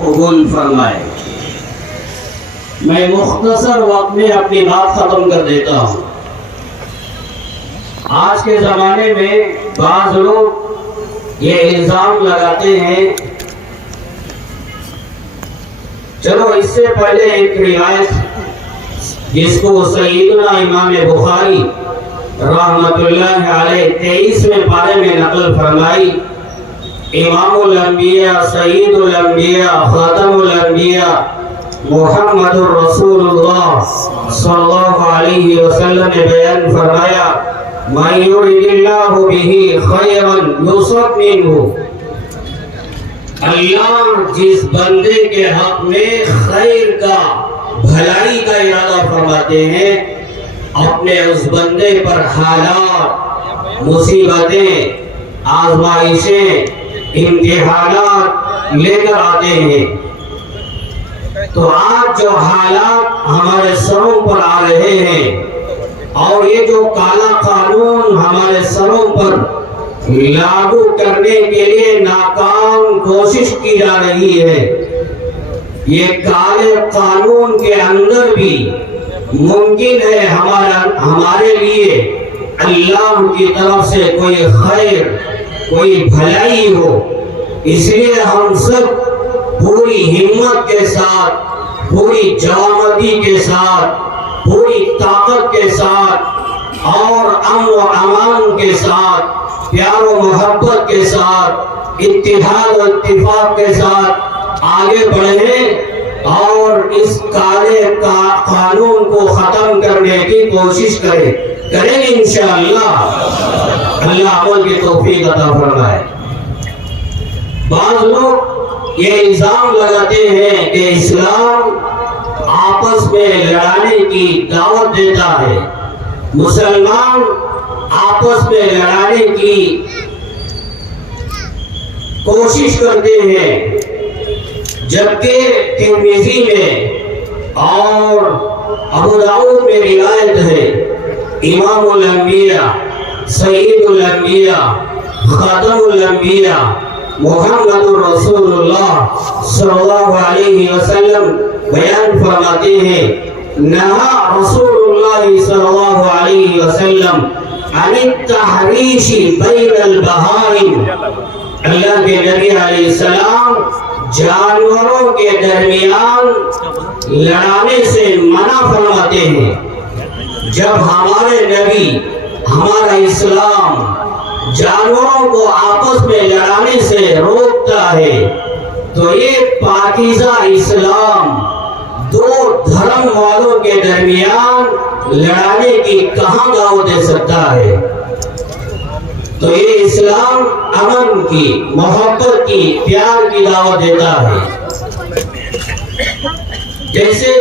قبول فرمائے۔ میں مختصر وقت میں اپنی بات ختم کر دیتا ہوں۔ آج کے زمانے میں بعض لوگ یہ الزام لگاتے ہیں، چلو اس سے پہلے ایک روایت جس کو سیدنا امام بخاری رحمت اللہ علیہ 23ویں پارے میں نقل فرمائی، امام الانبیاء سید الانبیاء خاتم الانبیاء محمد رسول اللہ صلی اللہ علیہ وسلم نے بیان فرمایا، مَن يُرِدِ اللَّهُ بِهِ خَيْرًا يُصِبْ مِنْهُ، اللہ جس بندے کے حق میں خیر کا بھلائی کا ارادہ فرماتے ہیں، اپنے اس بندے پر حالات، مصیبتیں، آزمائشیں، امتحانات لے کر آتے ہیں۔ تو آج جو حالات ہمارے سروں پر آ رہے ہیں اور یہ جو کالا قانون ہمارے سروں پر لاگو کرنے کے لیے ناکام کوشش کی جا رہی ہے، یہ کالے قانون کے اندر بھی ممکن ہے ہمارے لیے اللہ کی طرف سے کوئی خیر، کوئی بھلائی ہو۔ اس لیے ہم سب پوری ہمت کے ساتھ، پوری جوانمردی کے ساتھ، پوری طاقت کے ساتھ اور امن و امان کے ساتھ، پیار و محبت کے ساتھ، اتحاد و اتفاق کے ساتھ آگے بڑھیں اور اس کالے قانون کو ختم کرنے کی کوشش کریں گے انشاءاللہ۔ اللہ عمل کی توفیق عطا فرمائے۔ بعض لوگ یہ الزام لگاتے ہیں کہ اسلام آپس میں لڑانے کی دعوت دیتا ہے، مسلمان آپس میں لڑانے کی کوشش کرتے ہیں، جبکہ ترمذی میں اور ابو داؤد میں روایت ہے، امام الانبیاء سید الانبیاء خاتم الانبیاء محمد رسول اللہ صلی اللہ علیہ وسلم بیان فرماتے ہیں، نہا رسول اللہ صلی اللہ علیہ وسلم عن التحریش بین البہائم، اللہ کے نبی علیہ السلام جانوروں کے درمیان لڑانے سے منع فرماتے ہیں۔ جب ہمارے نبی، ہمارا اسلام جانوروں کو آپس میں لڑانے سے روکتا ہے، تو یہ پاکیزہ اسلام دو دھرم والوں کے درمیان لڑانے کی کہاں دعوت دے سکتا ہے؟ تو یہ اسلام امن کی، محبت کی، پیار کی دعوت دیتا ہے۔ جیسے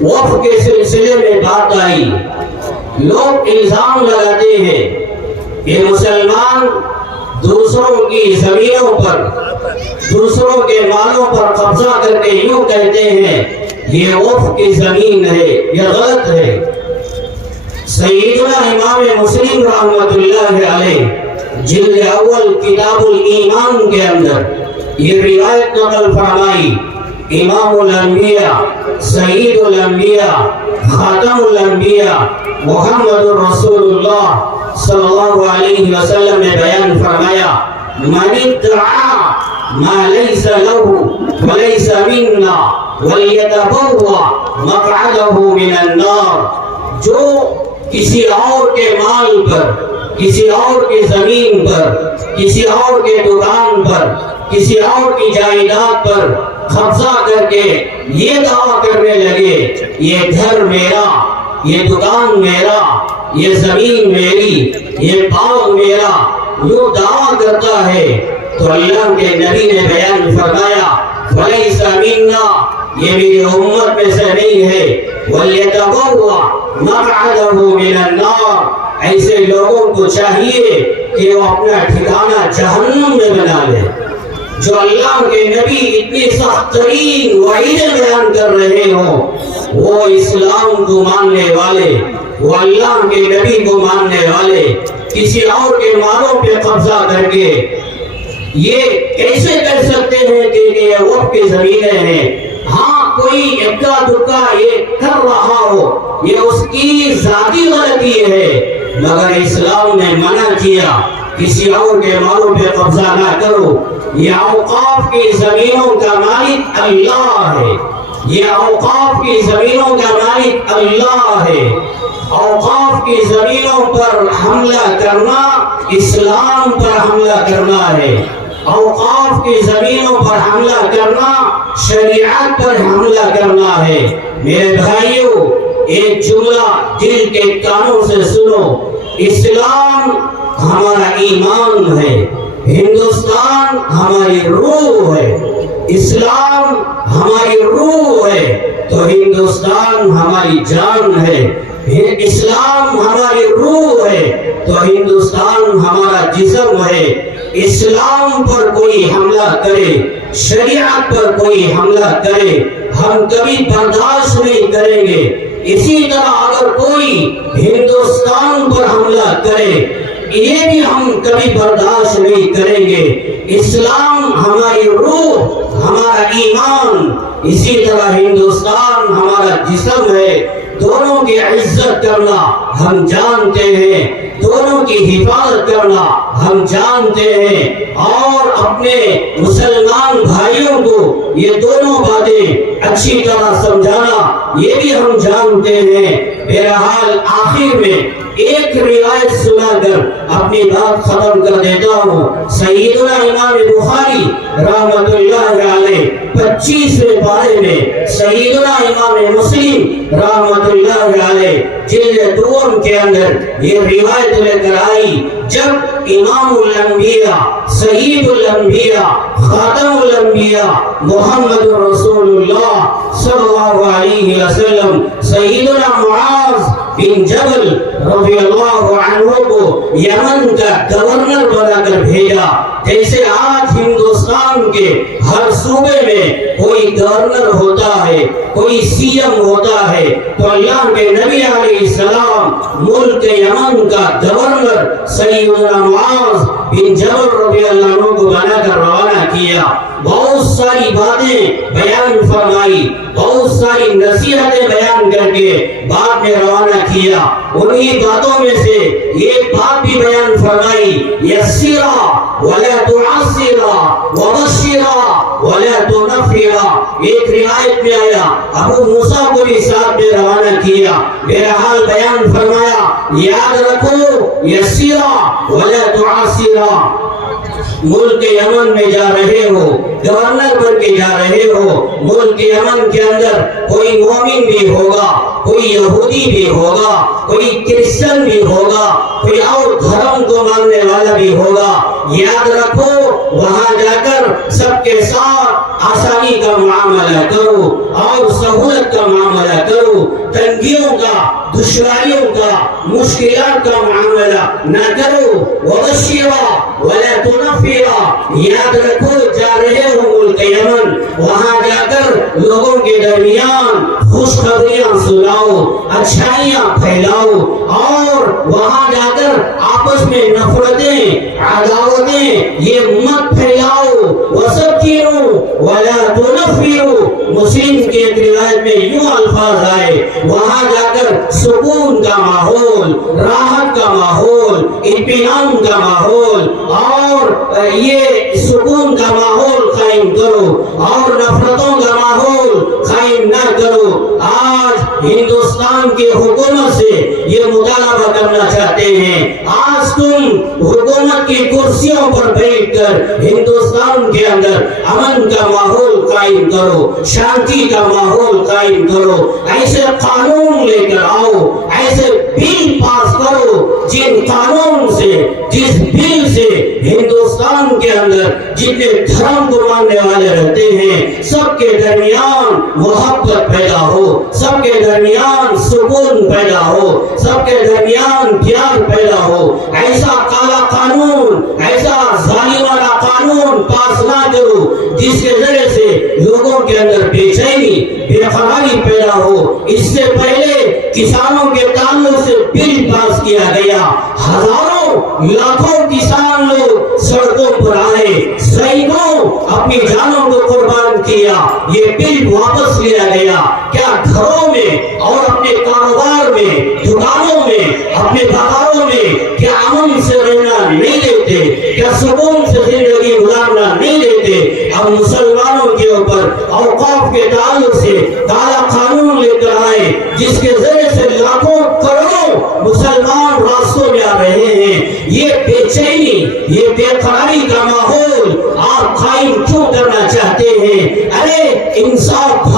وقف کے سلسلے میں بات آئی، لوگ الزام لگاتے ہیں کہ مسلمان دوسروں کی زمینوں پر، دوسروں کے مالوں پر قبضہ کر کے یوں کہتے ہیں یہ وقف کی زمین ہے، یہ غلط ہے۔ سیدنا امام مسلم رحمت اللہ علیہ جلد اول کتاب الایمان کے اندر یہ روایت نقل فرمائی، امام الانبیاء سید الانبیاء خاتم الانبیاء محمد رسول اللہ صلی اللہ علیہ وسلم نے بیان فرمایا، من ادعا ما لیس له ولیس منا ولیتبوا مقعده من النار، جو کسی اور کے مال پر، کسی اور کی زمین پر، کسی اور کے دکان پر، کسی اور کی جائیداد پر قبضہ کر کے یہ دعویٰ کرنے لگے یہ گھر میرا، یہ دکان میرا، یہ زمین میری، یہ باغ میرا، یوں دعویٰ کرتا ہے، تو اللہ کے نبی نے بیان فرمایا، وَلَيْسَ مِنَّا، یہ میری امت میں سے نہیں ہے، وَلْيَتَبَوَّأْ مَقْعَدَهُ مِنَ النَّارِ، ایسے لوگوں کو چاہیے کہ وہ اپنا ٹھکانہ جہنم میں بنا لے۔ جو اللہ کے نبی اتنی سخت ترین وعیدیں بیان کر رہے ہوں، وہ اسلام کو ماننے والے، وہ اللہ کے نبی کو ماننے والے، کسی اور کے مالوں پہ قبضہ کر کے یہ کیسے کر سکتے ہیں کہ یہ وقف کی زمینیں ہیں؟ ہاں کوئی اکا دکا یہ کر رہا ہو، یہ اس کی ذاتی غلطی ہے، مگر اسلام نے منع کیا کسی اور کے مالوں پہ قبضہ نہ کرو۔ یہ اوقاف کی زمینوں کا مالک اللہ ہے، یہ اوقاف کی زمینوں کا مالک اللہ ہے۔ اوقاف کی زمینوں پر حملہ کرنا اسلام پر حملہ کرنا ہے، اوقاف کی زمینوں پر حملہ کرنا شریعت پر حملہ کرنا ہے۔ میرے بھائیوں، ایک جملہ دل کے کانوں سے سنو، اسلام ہمارا ایمان ہے، ہندوستان ہماری روح ہے۔ اسلام ہماری روح ہے تو ہندوستان ہماری جان ہے، اسلام ہماری روح ہے تو ہندوستان ہمارا جسم ہے۔ اسلام پر کوئی حملہ کرے، شریعت پر کوئی حملہ کرے، ہم کبھی برداشت نہیں کریں گے۔ اسی طرح اگر کوئی ہندوستان پر حملہ کرے، یہ بھی ہم کبھی برداشت نہیں کریں گے۔ اسلام ہماری روح، ہمارا ایمان، اسی طرح ہندوستان ہمارا جسم ہے۔ دونوں کی عزت کرنا ہم جانتے ہیں، دونوں کی حفاظت کرنا ہم جانتے ہیں، اور اپنے مسلمان بھائیوں کو یہ دونوں باتیں اچھی طرح سمجھانا یہ بھی ہم جانتے ہیں۔ بہرحال آخر میں ایک روایت سنا کر اپنی بات ختم کر دیتا ہوں۔ سیدنا امام بخاری رحمۃ اللہ علیہ 25ویں پارے میں، سیدنا امام مسلم رحمۃ اللہ علیہ جلد دوم کے اندر یہ روایت لے کر آئی، جب امام الانبیاء، سید الانبیاء، خاتم الانبیاء محمد رسول اللہ صلی اللہ علیہ وسلم سیدنا معاذ بن جبل رضی اللہ عنہ کو یمن کا گورنر بنا کر بھیجا۔ جیسے آج ہندوستان کے ہر صوبے میں کوئی گورنر ہوتا ہے، کوئی سی ایم ہوتا ہے، تو اللہ کے نبی علیہ السلام ملک یمن کا گورنر سیدنا معاذ بن جبل رضی اللہ عنہ کو بنا کر روانہ کیا۔ بہت ساری باتیں بیان فرمائی، بہت ساری نصیحتیں بیان کر کے بعد میں روانہ کیا۔ انہی باتوں میں سے ایک بات بھی بیان فرمائی، یسرا ولا تعسرا وبشرا ولا تنفرا۔ ایک روایت میں آیا ابو موسیٰ کو بھی ساتھ میں روانہ کیا۔ بہرحال بیان فرمایا، یاد رکھو یسرا ولا تعسرا۔ ملک یمن میں جا رہے ہو، گورنر بن کے جا رہے ہو، ملک یمن کے اندر کوئی مومن بھی ہوگا، کوئی یہودی بھی ہوگا، کوئی کرسچن بھی ہوگا، کوئی اور دھرم کو ماننے والا بھی ہوگا۔ یاد رکھو وہاں جا کر سب کے ساتھ آسانی کا معاملہ کرو اور سہولت کا معاملہ کرو، تنگیوں کا، دشواریوں کا، مشکلات کا معاملہ نہ کرو۔ وبشرا ولا تنفرا۔ یاد رکھو جا رہے ہو ملک یمن، وہاں جا کر لوگوں کے درمیان خوشخبریاں سناؤ، اچھائیاں پھیلاؤ، اور وہاں جا کر آپس میں نفرتیں، عداوتیں یہ مت پھیلاؤ۔ وسکینوا ولا تنفروا۔ مسلم کے ایک روایت میں یوں الفاظ آئے، وہاں جا کر سکون کا ماحول، راحت کا ماحول، اطمینان کا ماحول اور یہ سکون کا ماحول قائم کرو اور نفرتوں کا ماحول قائم نہ کرو۔ آج ہندوستان کی حکومت سے یہ مطالبہ کرنا چاہتے ہیں، آج تم حکومت کی کرسیوں پر بیٹھ کر ہندوستان کے اندر امن کا ماحول قائم کرو، شانتی کا ماحول قائم کرو، ایسے قانون لے کر آؤ، ایسے بل پاس کرو جن قانون سے، جس بل سے ہندوستان کے اندر جتنے دھرم کو ماننے والے رہتے ہیں سب کے درمیان محبت پیدا ہو، سب کے درمیان سکون پیدا ہو، سب کے درمیان پیار پیدا ہو۔ ایسا کالا قانون، ایسا ظالمانہ قانون پاس نہ کرو جس کے ذریعے سے لوگوں کے اندر بے چینی، بے قراری پیدا ہو۔ اس سے پہلے کسانوں کے تعلق سے بل پاس کیا گیا، ہزاروں لاکھوں کسان لوگ سڑکوں پر آئے، اپنی جانوں کو قربان کیا، یہ بل واپس لیا گیا۔ کیا گھروں میں اور اپنے کاروبار میں، دکانوں میں، اپنے بازاروں میں کیا امن سے رہنا نہیں دیتے؟ کیا سکون سے زندگی گزارنا نہیں دیتے؟ اب مسلمانوں کے اوپر اوقاف کے تعلق سے کالا قانون لے کر آئے، جس کے ذریعے سے لاکھوں کروڑوں مسلمان راستوں میں آ رہے ہیں۔ یہ بے چینی، یہ بے قراری کا ماحول آپ قائم کیوں کرنا چاہتے ہیں؟ ارے انصاف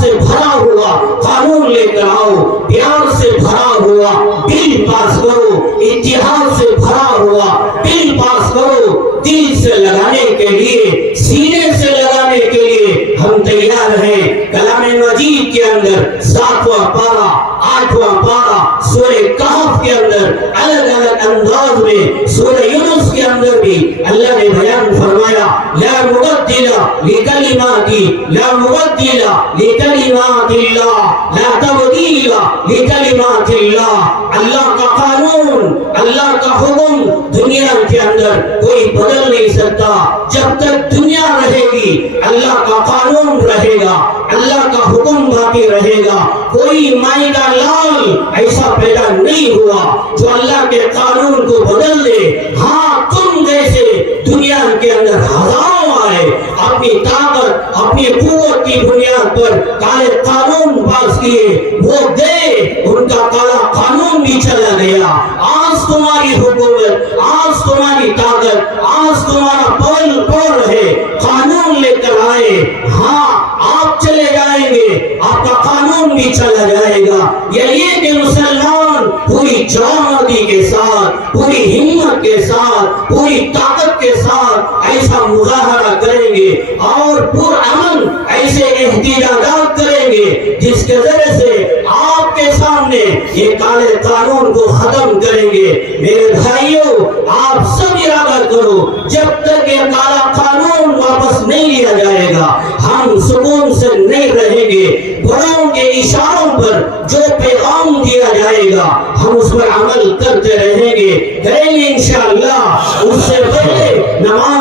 سے بھرا ہوا قانون لے کر آؤ، پیار سے بھرا ہوا بل پاس کرو، اتحاد سے بھرا ہوا بل پاس کرو۔ دل سے لگانے کے لیے، سینے سے لگانے کے لیے ہم تیار ہیں۔ کلام مجید کے اندر 7واں پارہ، 8واں پارہ، سورہ کہف کے اندر الگ الگ انداز میں، سورہ یونس کے اندر بھی اللہ نے بیان فرمایا، لا مبدل لکلماتی، لا مبدل لکلمات اللہ، لا تبدیل لکلمات اللہ۔ اللہ کا قانون، اللہ کا حکم دنیا کے اندر کوئی بدل نہیں سکتا۔ جب تک دنیا رہے گی اللہ کا قانون رہے گا، اللہ کا حکم باقی رہے گا۔ کوئی مائی کا لال ایسا پیدا نہیں ہوا جو اللہ کے قانون کو بدل دے۔ ہاں تم جیسے دنیا کے اندر ہزاروں آئے، اپنی طاقت، اپنی قوت کی بنیاد پر کالے قانون پاس کیے، وہ گئے، ان کا کالا قانون بھی چلا گیا۔ آج تمہاری حکومت، آج تمہاری طاقت، آج تمہارا پول ہے، قانون لے کر آئے، ہاں آپ چلے جائیں گے، آپ کا قانون بھی چلا جائے گا۔ یہ کہ مسلمان پوری جوانمردی کے ساتھ، پوری ہمت کے ساتھ، پوری طاقت کے ساتھ ایسا مظاہرہ کریں گے اور پرامن ایسے احتجاجات کریں گے جس کے ذریعے سے آپ کے سامنے یہ کالے قانون کو ختم کریں گے۔ میرے بھائیوں، آپ سب ارادہ کرو، جب تک یہ کالا قانون واپس نہیں لیا جائے گا ہم سکون سے نہیں رہیں گے۔ بڑوں کے اشاروں پر جو پیغام دیا جائے گا ہم اس پر عمل کرتے رہیں گے انشاءاللہ۔ اس سے پہلے نماز